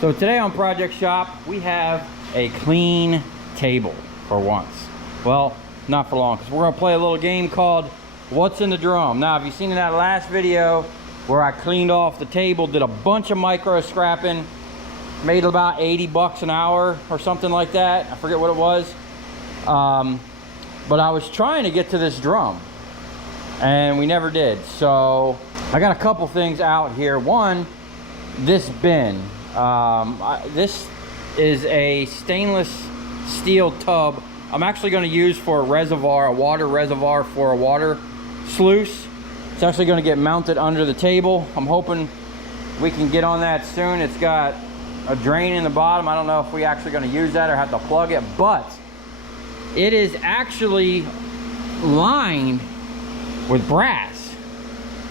So today on Project Shop, we have a clean table for once. Well, not for long, because we're gonna play a little game called What's in the Drum. Now, have you seen in that last video where I cleaned off the table, did a bunch of micro scrapping, made about 80 bucks an hour or something like that? I forget what it was. But I was trying to get to this drum and we never did. So I got a couple things out here. One, this bin. This is a stainless steel tub I'm actually going to use for a reservoir, a water reservoir for a water sluice. It's actually going to get mounted under the table. I'm hoping we can get on that soon. It's got a drain in the bottom. I don't know if we actually going to use that or have to plug it, but it is actually lined with brass.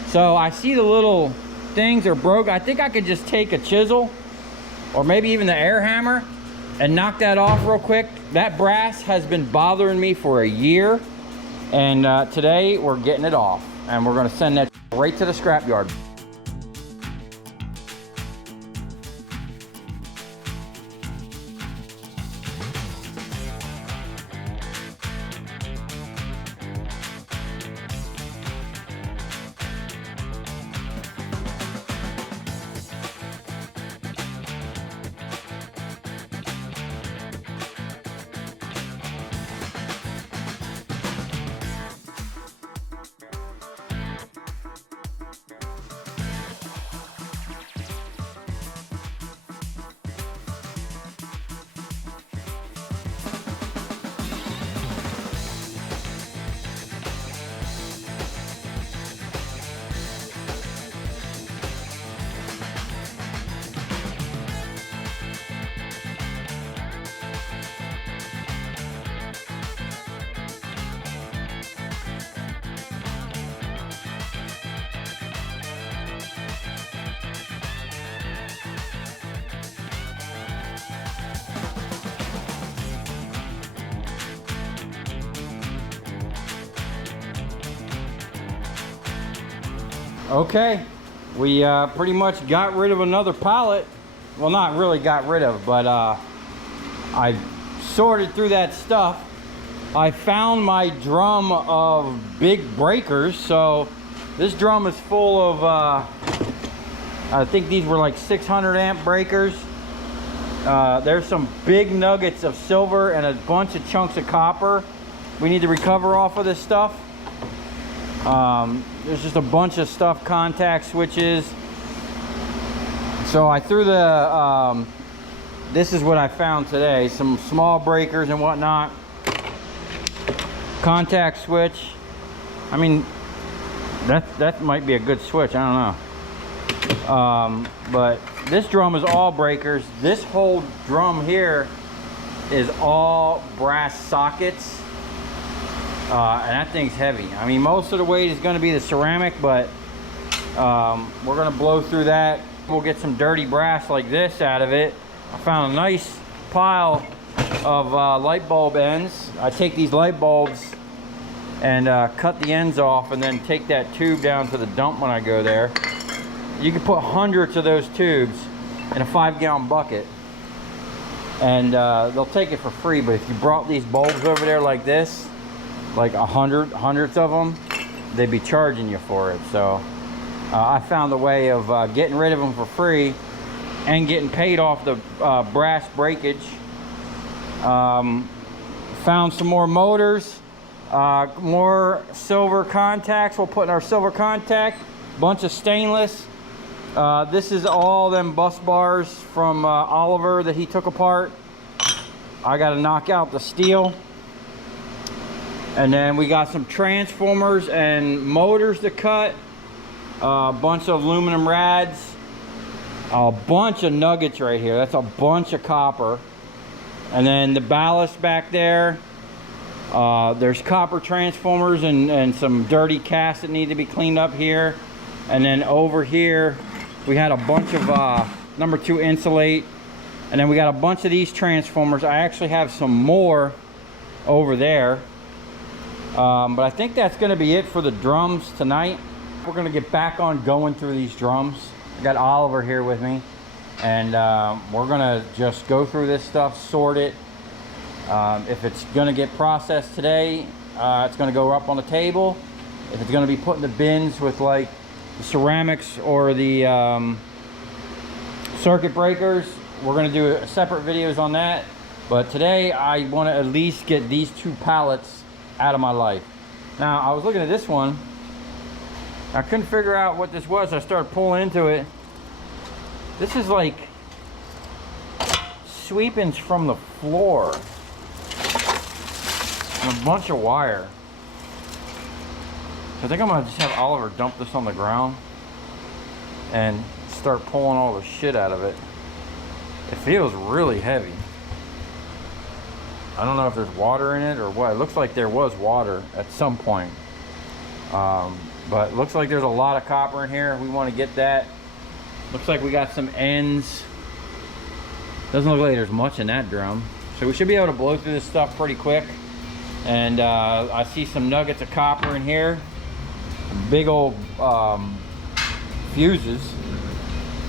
So I see the little things are broke. I think I could just take a chisel or maybe even the air hammer and knock that off real quick. That brass has been bothering me for a year, and today we're getting it off and we're going to send that right to the scrap yard. Okay, we pretty much got rid of another pallet. Well, not really got rid of, but I sorted through that stuff. I found my drum of big breakers. So this drum is full of, I think these were like 600 amp breakers. There's some big nuggets of silver and a bunch of chunks of copper we need to recover off of this stuff. There's just a bunch of stuff, contact switches. So I threw the, this is what I found today, some small breakers and whatnot. Contact switch. I mean, that might be a good switch, I don't know. But this drum is all breakers. This whole drum here is all brass sockets. And that thing's heavy. I mean, most of the weight is going to be the ceramic, but we're going to blow through that. We'll get some dirty brass like this out of it. I found a nice pile of light bulb ends. I take these light bulbs and cut the ends off and then take that tube down to the dump when I go there. You can put hundreds of those tubes in a 5-gallon bucket and they'll take it for free. But if you brought these bulbs over there like this, like hundreds of them, they'd be charging you for it. So I found a way of getting rid of them for free and getting paid off the brass breakage. Found some more motors, more silver contacts. We'll put in our silver contact, bunch of stainless. This is all them bus bars from Oliver that he took apart. I got to knock out the steel. And then we got some transformers and motors to cut, a bunch of aluminum rads, a bunch of nuggets right here. That's a bunch of copper. And then the ballast back there. There's copper transformers and some dirty casts that need to be cleaned up here. And then over here, we had a bunch of number 2 insulate. And then we got a bunch of these transformers. I actually have some more over there. But I think that's going to be it for the drums tonight. We're going to get back on going through these drums. I got Oliver here with me. and we're gonna just go through this stuff, sort it. If it's gonna get processed today, it's gonna go up on the table. If it's gonna be put in the bins with like the ceramics or the circuit breakers, we're gonna do separate videos on that. But today I want to at least get these 2 pallets out of my life. Now I was looking at this one, I couldn't figure out what this was. I started pulling into it. This is like sweepings from the floor and a bunch of wire. So I think I'm gonna just have Oliver dump this on the ground and start pulling all the shit out of it. It feels really heavy. I don't know if there's water in it or what. It looks like there was water at some point. But it looks like there's a lot of copper in here. We want to get that. Looks like we got some ends. Doesn't look like there's much in that drum. So we should be able to blow through this stuff pretty quick. And I see some nuggets of copper in here. Big old fuses.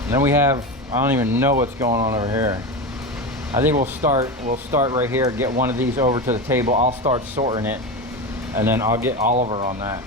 And then we have, I don't even know what's going on over here. I think we'll start right here, get one of these over to the table. I'll start sorting it, and then I'll get Oliver on that.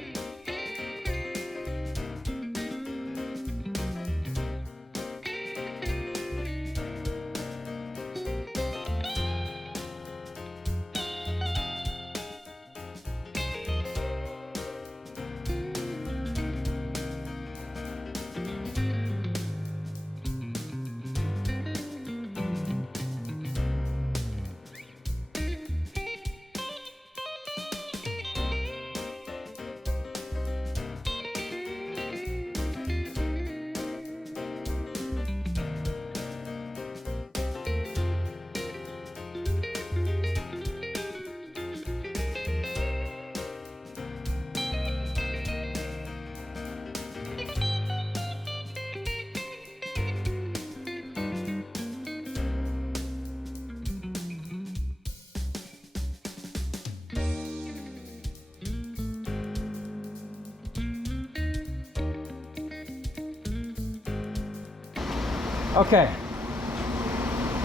Okay,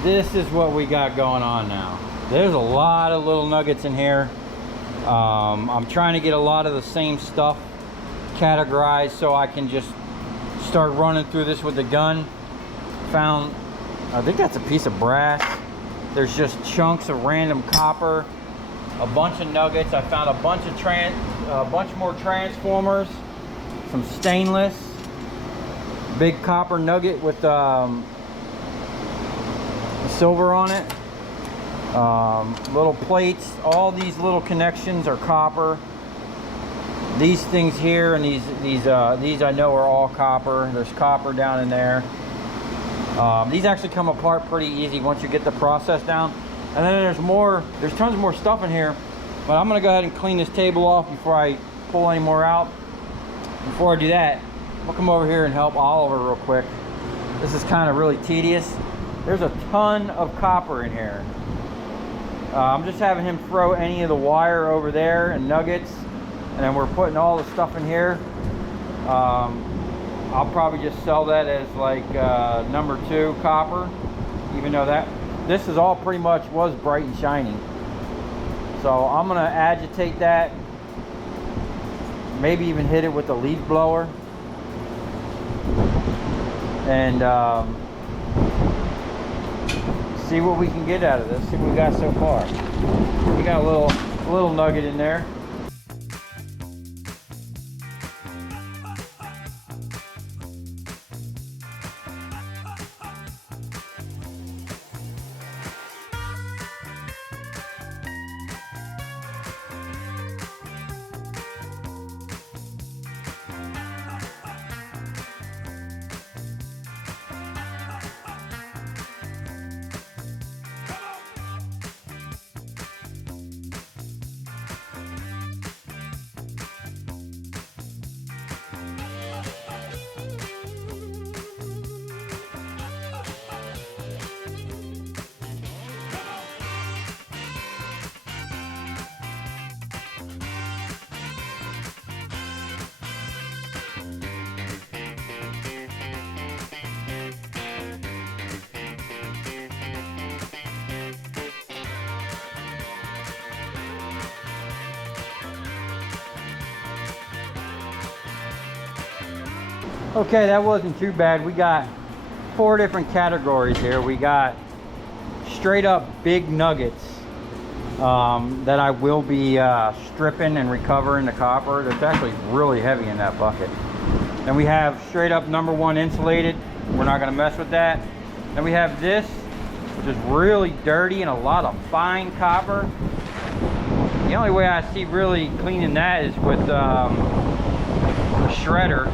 this is what we got going on now. There's a lot of little nuggets in here. I'm trying to get a lot of the same stuff categorized so I can just start running through this with the gun. Found, I think that's a piece of brass. There's just chunks of random copper, a bunch of nuggets. I found a bunch more transformers, some stainless. Big copper nugget with silver on it. Little plates. All these little connections are copper. These things here and these I know are all copper. There's copper down in there. These actually come apart pretty easy once you get the process down. And then there's tons more stuff in here. But I'm gonna go ahead and clean this table off before I pull any more out. Before I do that, I'll come over here and help Oliver real quick. This is kind of really tedious. There's a ton of copper in here. I'm just having him throw any of the wire over there and nuggets, and then we're putting all the stuff in here. I'll probably just sell that as like number 2 copper, even though this is all pretty much was bright and shiny. So I'm gonna agitate that, maybe even hit it with the leaf blower. And see what we can get out of this. See what we got so far. We got a little nugget in there. Okay, that wasn't too bad. We got 4 different categories here. We got straight up big nuggets that I will be stripping and recovering the copper. That's actually really heavy in that bucket. Then we have straight up #1 insulated. We're not gonna mess with that. Then we have this, which is really dirty and a lot of fine copper. The only way I see really cleaning that is with a shredder.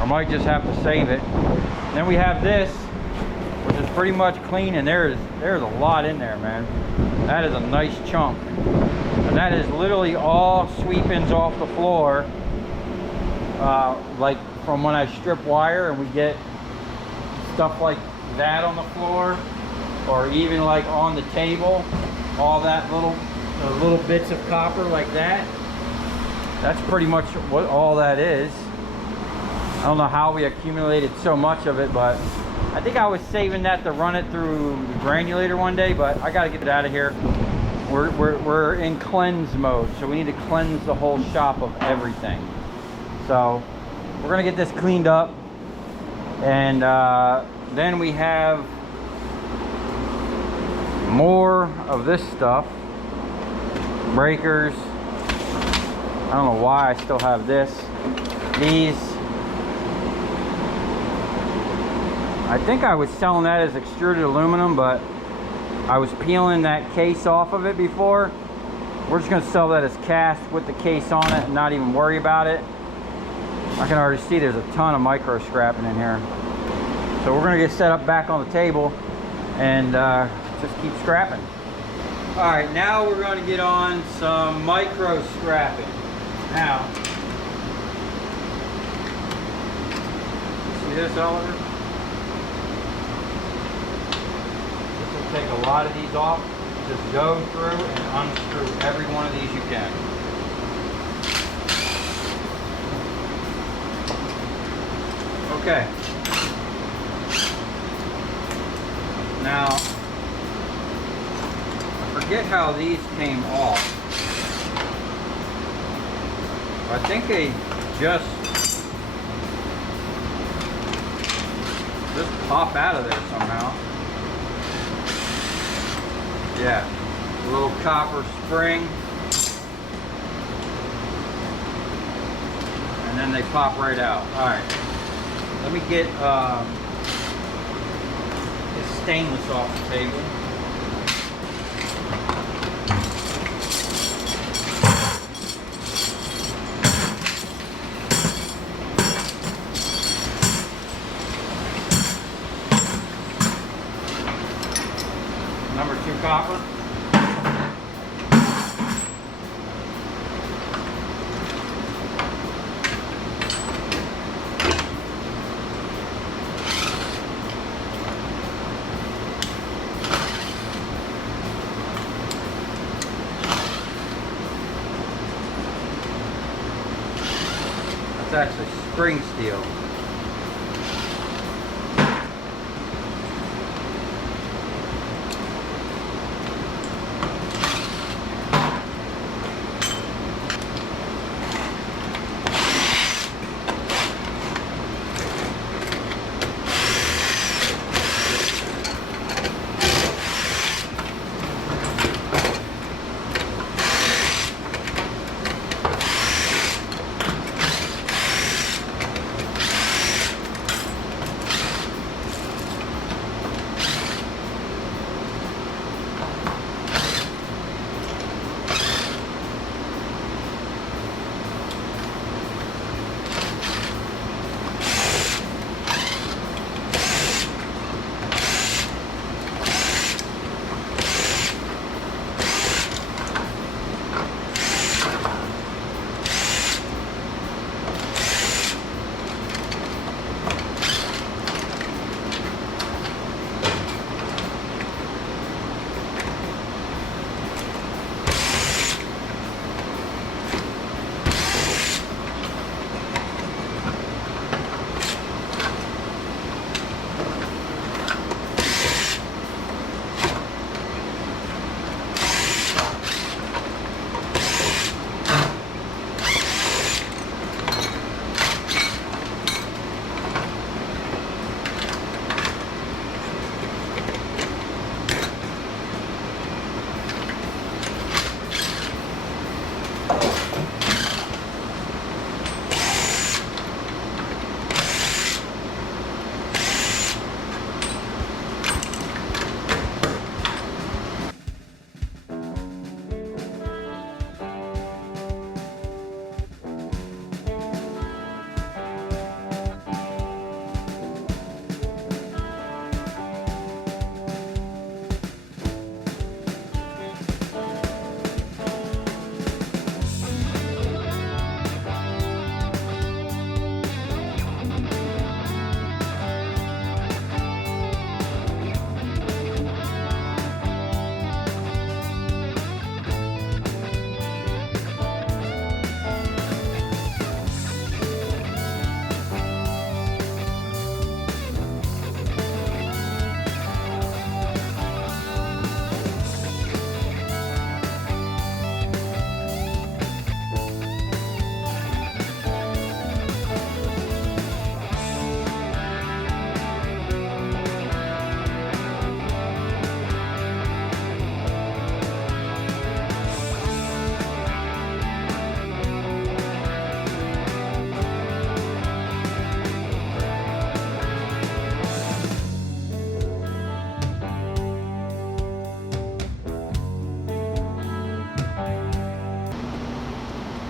I might just have to save it. Then we have this, which is pretty much clean, and there's a lot in there, man. That is a nice chunk. And that is literally all sweepings off the floor, like from when I strip wire and we get stuff like that on the floor, or even like on the table, all that little bits of copper like that. That's pretty much what all that is. I don't know how we accumulated so much of it, but I think I was saving that to run it through the granulator one day, but I gotta get it out of here. We're in cleanse mode, so we need to cleanse the whole shop of everything. So we're gonna get this cleaned up, and then we have more of this stuff. Breakers. I don't know why I still have this. These. I think I was selling that as extruded aluminum, but I was peeling that case off of it before. We're just gonna sell that as cast with the case on it and not even worry about it. I can already see there's a ton of micro scrapping in here. So we're gonna get set up back on the table and just keep scrapping. All right, now we're gonna get on some micro scrapping. Now, see this, Oliver? This will take a lot of these off. Just go through and unscrew every one of these you can. Okay. Now, I forget how these came off. I think they just pop out of there somehow. Yeah, a little copper spring. And then they pop right out. All right, let me get this stainless off the table. #2 copper. That's actually spring steel.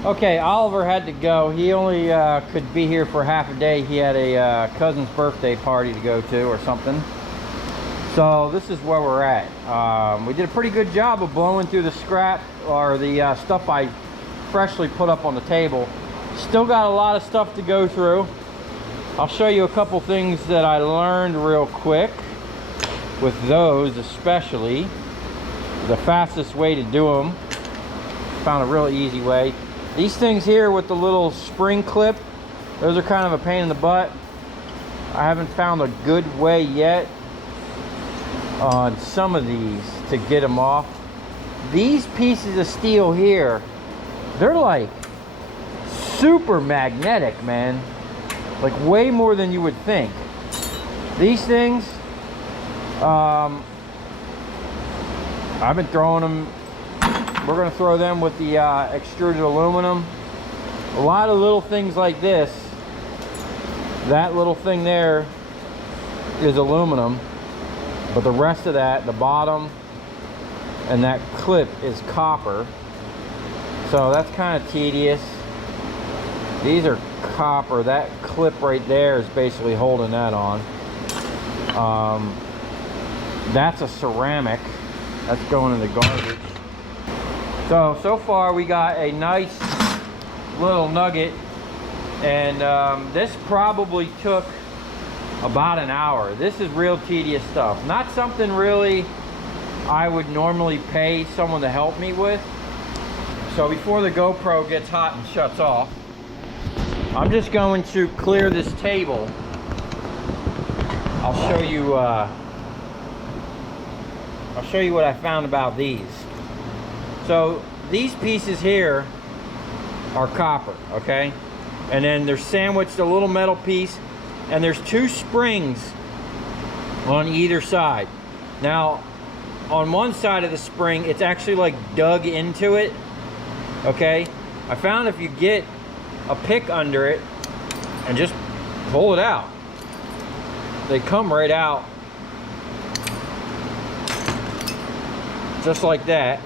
Okay, Oliver had to go. He only could be here for half a day. He had a cousin's birthday party to go to or something. So this is where we're at. We did a pretty good job of blowing through the scrap or the stuff I freshly put up on the table. Still got a lot of stuff to go through. I'll show you a couple things that I learned real quick with those, especially the fastest way to do them. Found a real easy way. These things here with the little spring clip, those are kind of a pain in the butt. I haven't found a good way yet on some of these to get them off. These pieces of steel here, they're like super magnetic, man. Like way more than you would think. These things, I've been throwing them. We're going to throw them with the extruded aluminum. A lot of little things like this. That little thing there is aluminum, but the rest of that, the bottom and that clip, is copper. So that's kind of tedious. These are copper. That clip right there is basically holding that on. That's a ceramic. That's going in the garbage. So far we got a nice little nugget, and this probably took about an hour. This is real tedious stuff. Not something really I would normally pay someone to help me with. So before the GoPro gets hot and shuts off, I'm just going to clear this table. I'll show you what I found about these. So these pieces here are copper, okay? And then they're sandwiched a little metal piece, and there's two springs on either side. Now, on one side of the spring, it's actually like dug into it, okay? I found if you get a pick under it and just pull it out, they come right out just like that.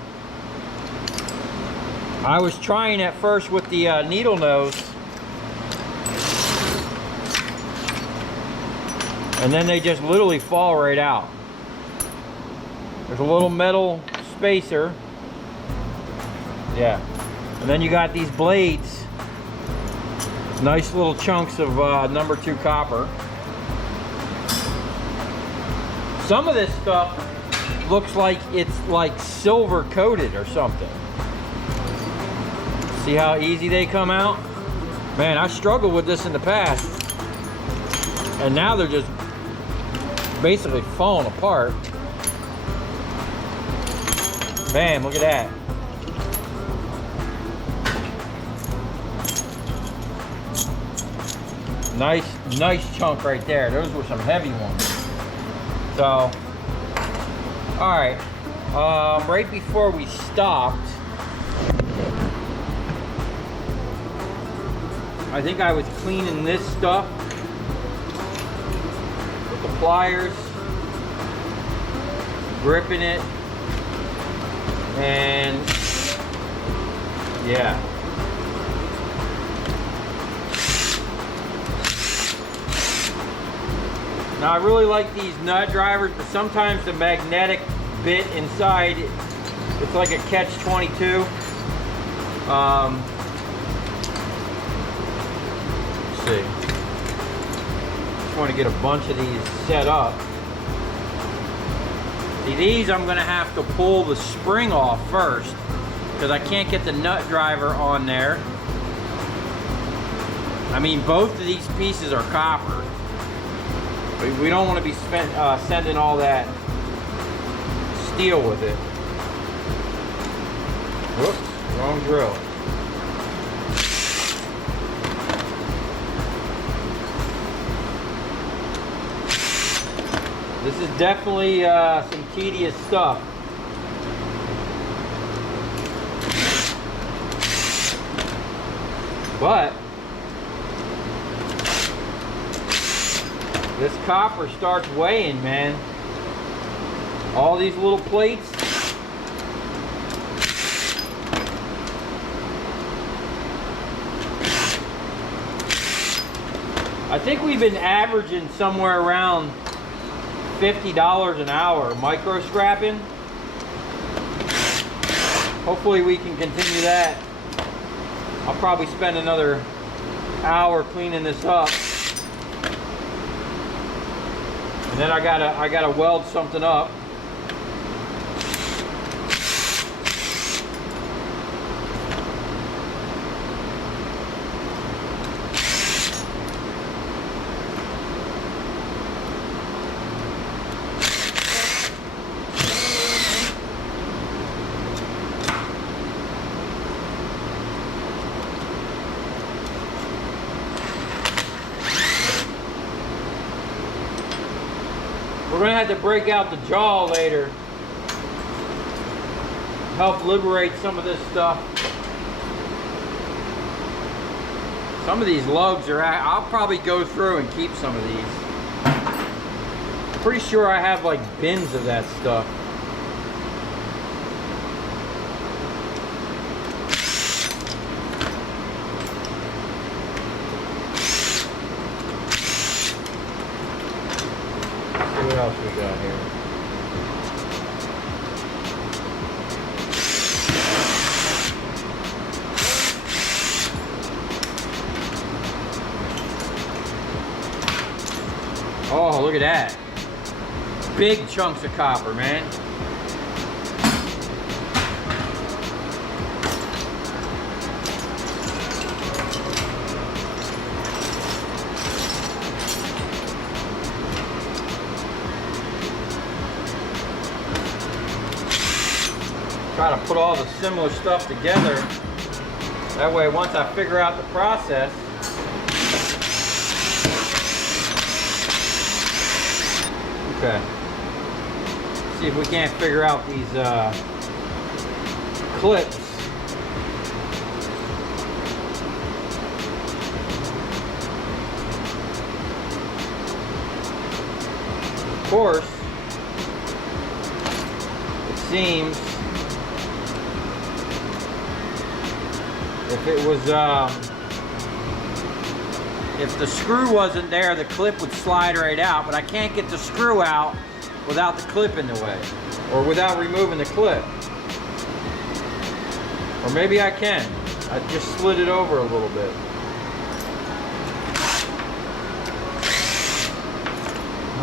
I was trying at first with the needle nose, and then they just literally fall right out. There's a little metal spacer, yeah, and then you got these blades, nice little chunks of number 2 copper. Some of this stuff looks like it's like silver coated or something. See how easy they come out? Man, I struggled with this in the past, and now they're just basically falling apart. Bam, look at that. Nice chunk right there. Those were some heavy ones. So, all right, right before we stopped, I think I was cleaning this stuff with the pliers, gripping it, and yeah. Now I really like these nut drivers, but sometimes the magnetic bit inside, it's like a catch-22. See. Just want to get a bunch of these set up. See, these I'm going to have to pull the spring off first because I can't get the nut driver on there. I mean, both of these pieces are copper. We don't want to be sending all that steel with it. Whoops, wrong drill. This is definitely some tedious stuff. But this copper starts weighing, man. All these little plates. I think we've been averaging somewhere around $50 an hour micro scrapping. Hopefully we can continue that. I'll probably spend another hour cleaning this up. And then I gotta weld something up. We're gonna have to break out the jaw later. Help liberate some of this stuff. Some of these lugs are, I'll probably go through and keep some of these. Pretty sure I have like bins of that stuff. What else we got here? Oh, look at that. Big chunks of copper, man. Try to put all the similar stuff together. That way, once I figure out the process, okay. See if we can't figure out these clips. Of course, it seems if it was, if the screw wasn't there, the clip would slide right out, but I can't get the screw out without the clip in the way, or without removing the clip. Or maybe I can. I just slid it over a little bit.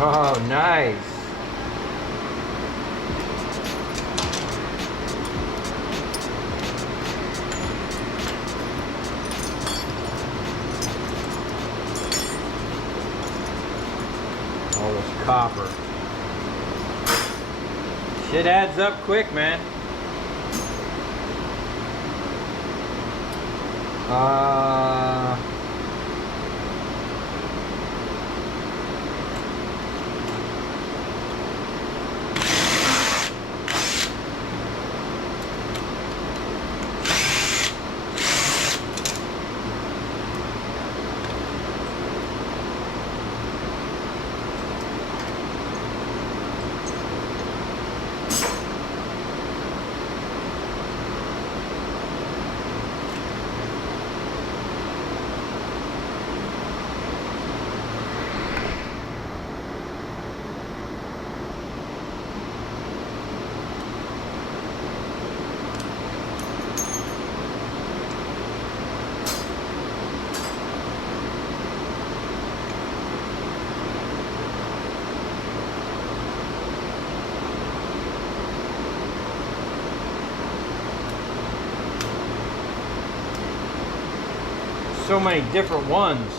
Oh, nice. All this copper. Shit adds up quick, man. So many different ones.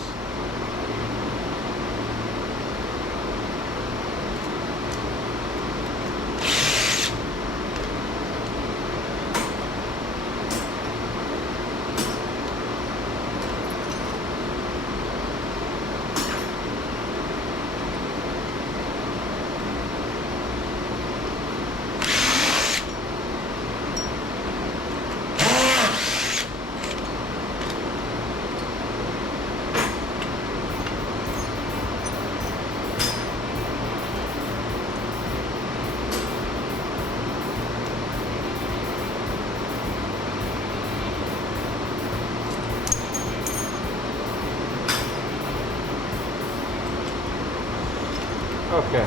Okay.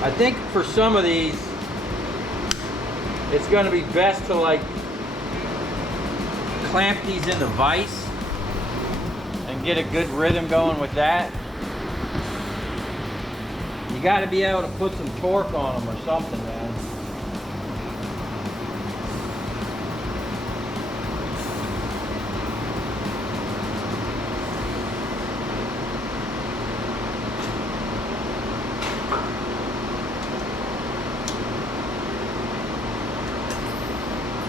I think for some of these, it's going to be best to like clamp these in the vise and get a good rhythm going with that. You got to be able to put some torque on them or something, man.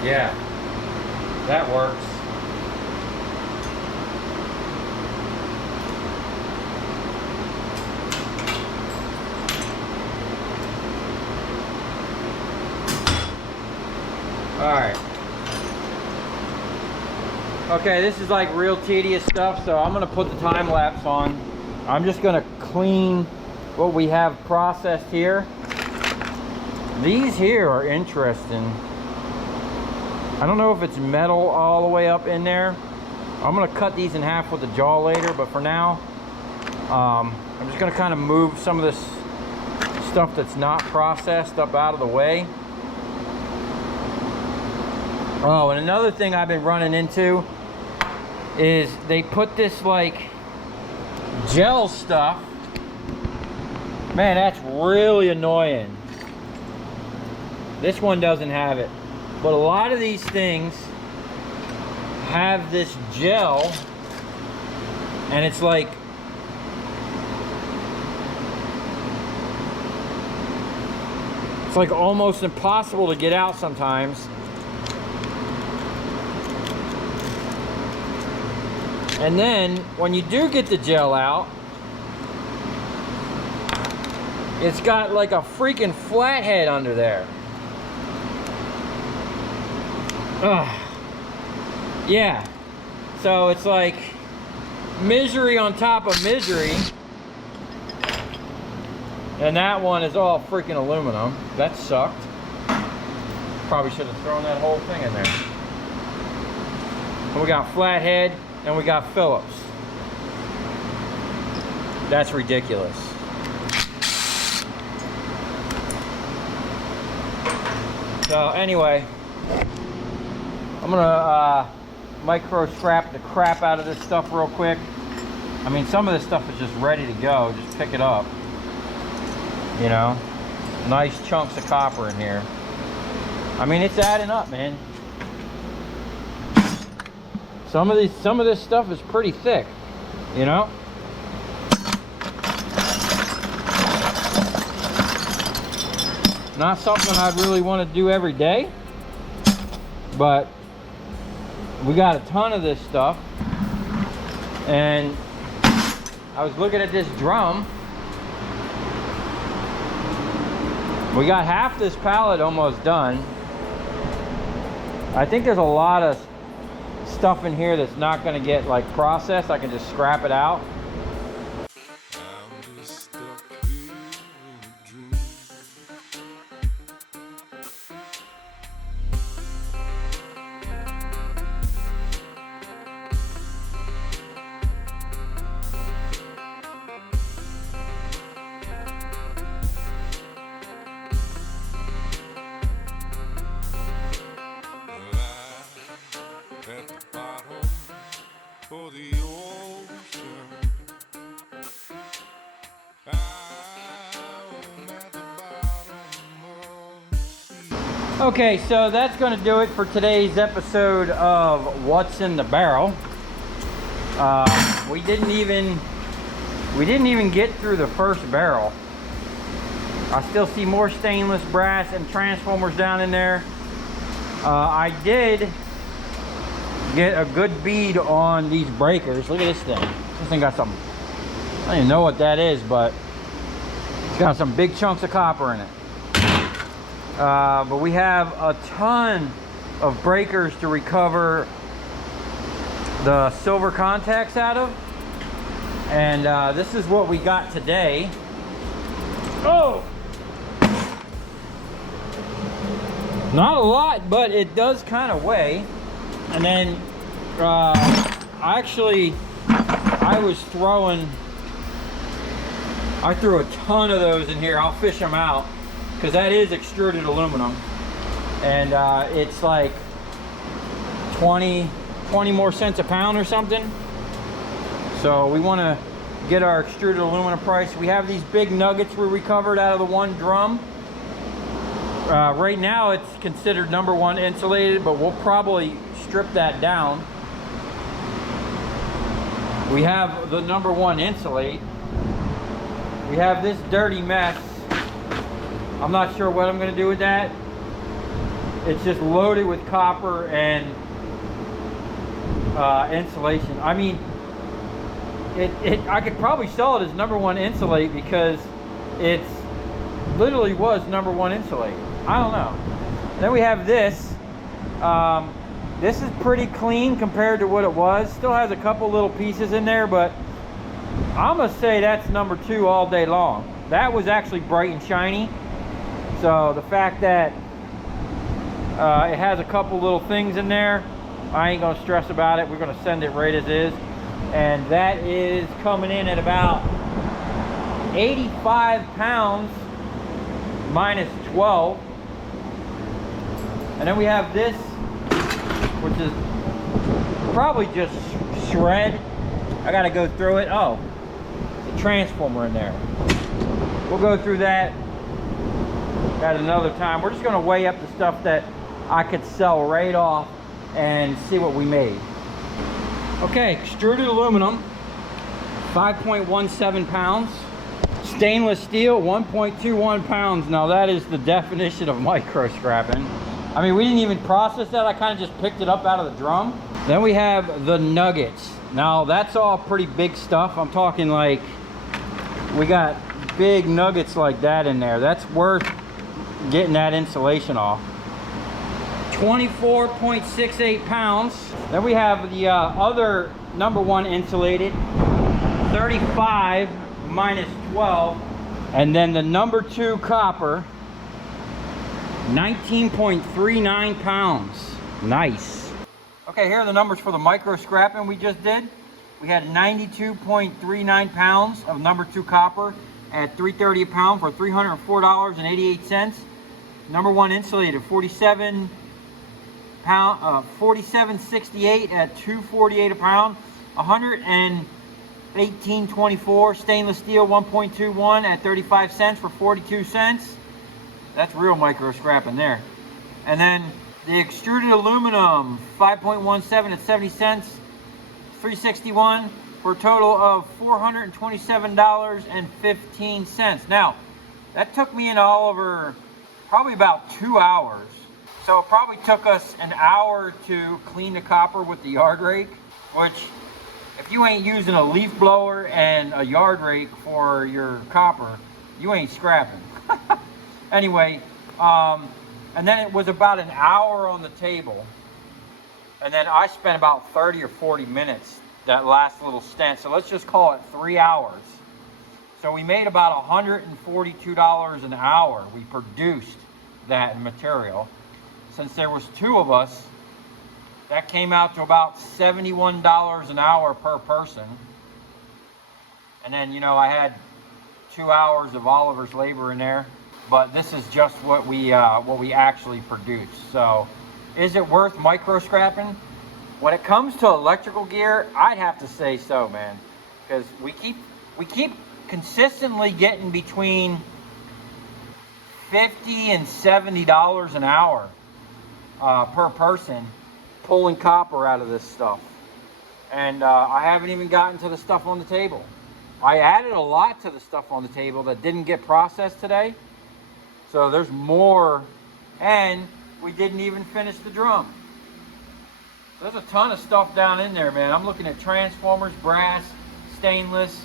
Yeah, that works. All right. Okay, this is like real tedious stuff, so I'm gonna put the time lapse on. I'm just gonna clean what we have processed here. These here are interesting. I don't know if it's metal all the way up in there. I'm gonna cut these in half with the jaw later, but for now, I'm just gonna kind of move some of this stuff that's not processed up out of the way. Oh, and another thing I've been running into is they put this like gel stuff. Man, that's really annoying. This one doesn't have it. But a lot of these things have this gel, and it's like almost impossible to get out sometimes. And then when you do get the gel out, it's got like a freaking flathead under there. Ugh. Yeah, so it's like misery on top of misery, and that one is all freaking aluminum. That sucked. Probably should have thrown that whole thing in there. And we got flathead and we got Phillips. That's ridiculous. So anyway, I'm gonna micro scrap the crap out of this stuff real quick. I mean, some of this stuff is just ready to go. Just pick it up. You know, nice chunks of copper in here. I mean, it's adding up, man. Some of this stuff is pretty thick, you know. Not something I'd really want to do every day, but we got a ton of this stuff. And I was looking at this drum. We got half this pallet almost done. I think there's a lot of stuff in here that's not going to get like processed. I can just scrap it out. Okay, so that's going to do it for today's episode of What's in the Barrel. We didn't even We didn't even get through the first barrel. I still see more stainless, brass, and transformers down in there. I did get a good bead on these breakers. Look at this thing. This thing got some, I don't even know what that is, but it's got some big chunks of copper in it. But we have a ton of breakers to recover the silver contacts out of. And this is what we got today. Oh! Not a lot, but it does kind of weigh. And then I threw a ton of those in here. I'll fish them out because that is extruded aluminum. And it's like 20 more cents a pound or something. So we want to get our extruded aluminum price. We have these big nuggets we recovered out of the one drum. Right now it's considered #1 insulated, but we'll probably strip that down. We have the #1 insulate. We have this dirty mess. I'm not sure what I'm going to do with that. It's just loaded with copper and insulation. I mean, I could probably sell it as #1 insulate because it's literally was #1 insulate. I don't know. Then we have this. This is pretty clean compared to what it was. Still has a couple little pieces in there, but I'm gonna say that's #2 all day long. That was actually bright and shiny. So the fact that it has a couple little things in there, I ain't gonna stress about it. We're gonna send it right as is. And that is coming in at about 85 pounds minus 12. And then we have this, which is probably just shred. I gotta go through it. Oh, it's a transformer in there. We'll go through that at another time. We're just gonna weigh up the stuff that I could sell right off and see what we made. Okay, extruded aluminum, 5.17 pounds. Stainless steel, 1.21 pounds. Now that is the definition of micro scrapping. I mean, we didn't even process that. I kind of just picked it up out of the drum. Then we have the nuggets. Now that's all pretty big stuff. I'm talking like, we got big nuggets like that in there. That's worth getting that insulation off. 24.68 pounds. Then we have the other #1 insulated, 35 minus 12. And then the #2 copper, 19.39 pounds. Nice. Okay, here are the numbers for the micro scrapping we just did. We had 92.39 pounds of #2 copper at $3.30 a pound for $304.88. #1 insulated, 47.68 at $2.48 a pound, 118.24. Stainless steel 1.21 at 35 cents for 42 cents. That's real micro scrapping there. And then the extruded aluminum 5.17 at 70 cents, 361 for a total of $427.15. Now that took me and Oliver probably about 2 hours. So it probably took us an hour to clean the copper with the yard rake, which if you ain't using a leaf blower and a yard rake for your copper, you ain't scrapping. Anyway, and then it was about an hour on the table. And then I spent about 30 or 40 minutes that last little stint. So let's just call it 3 hours. So we made about $142 an hour. We produced that material. Since there was 2 of us, that came out to about $71 an hour per person. And then, you know, I had 2 hours of Oliver's labor in there, but this is just what we actually produced. So is it worth micro scrapping? When it comes to electrical gear, I'd have to say so, man, because we keep consistently getting between $50 and $70 an hour per person pulling copper out of this stuff. And I haven't even gotten to the stuff on the table. I added a lot to the stuff on the table that didn't get processed today. So there's more, and we didn't even finish the drum. There's a ton of stuff down in there, man. I'm looking at transformers, brass, stainless.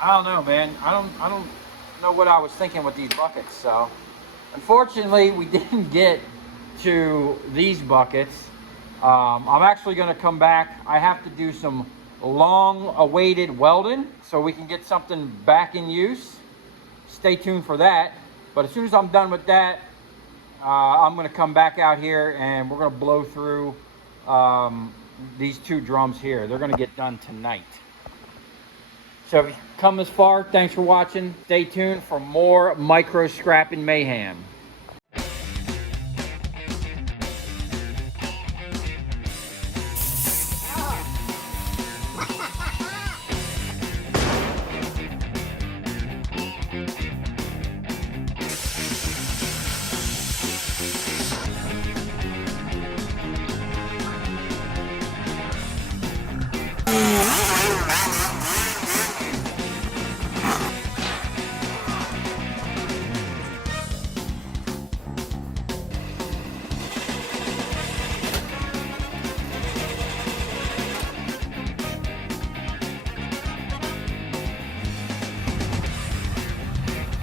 I don't know, man. I don't know what I was thinking with these buckets. So unfortunately, we didn't get to these buckets. I'm actually going to come back. I have to do some long awaited welding so we can get something back in use. Stay tuned for that. But as soon as I'm done with that, I'm going to come back out here and we're going to blow through these two drums here. They're going to get done tonight. So if you come this far, thanks for watching. Stay tuned for more micro scrapping mayhem.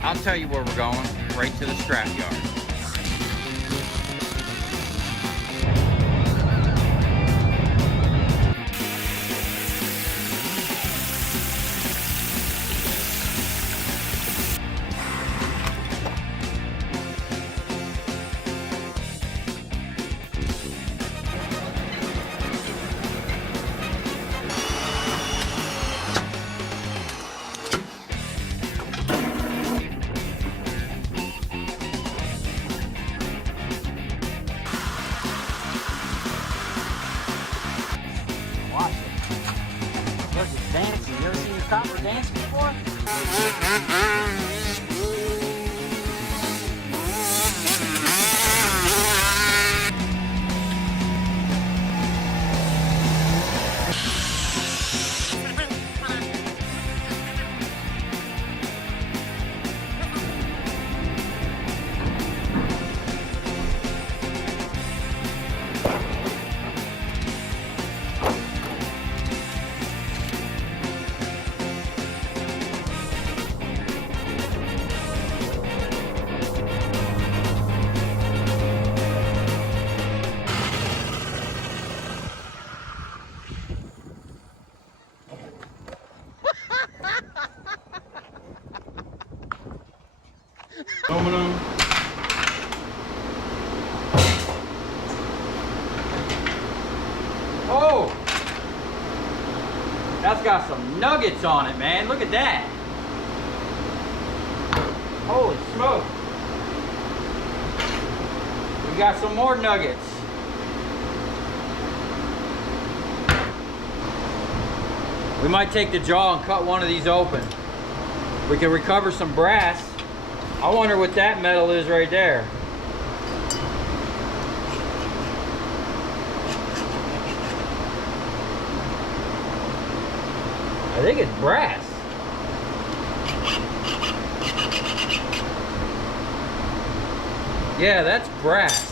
I'll tell you where we're going, right to the scrap yard. Dancing. You ever seen your copper dance before? Aluminum. Oh! That's got some nuggets on it, man. Look at that. Holy smoke. We got some more nuggets. We might take the jaw and cut one of these open. We can recover some brass. I wonder what that metal is right there. I think it's brass. Yeah, that's brass.